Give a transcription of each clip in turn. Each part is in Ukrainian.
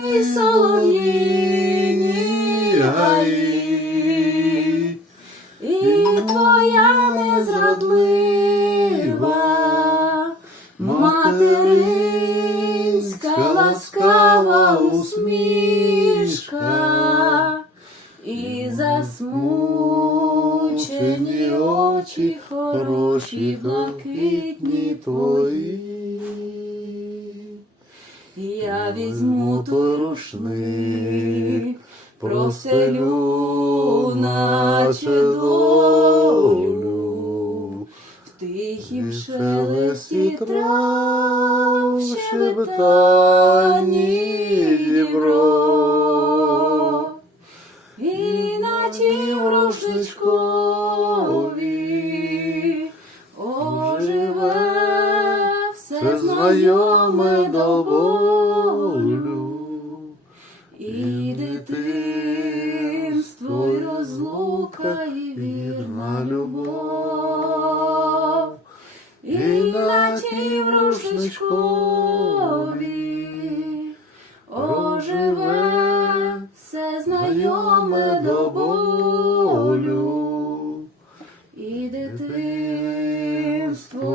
І солов'їні гаї, і твоя незрадлива материнська ласкава усмішка, і засмучені очі хороші, блакитні твої. Я візьму той рушник, простелю, наче долю, в тихім шелесті трав, шебетанні дібро. І на тім рушничкові оживе все знайоме до болю, і дитинство, і розлука, і вірна любов. І на тім рушничкові оживе все знайоме до болю, і дитинство,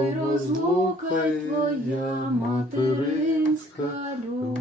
і розлука, і твоя материнська любов.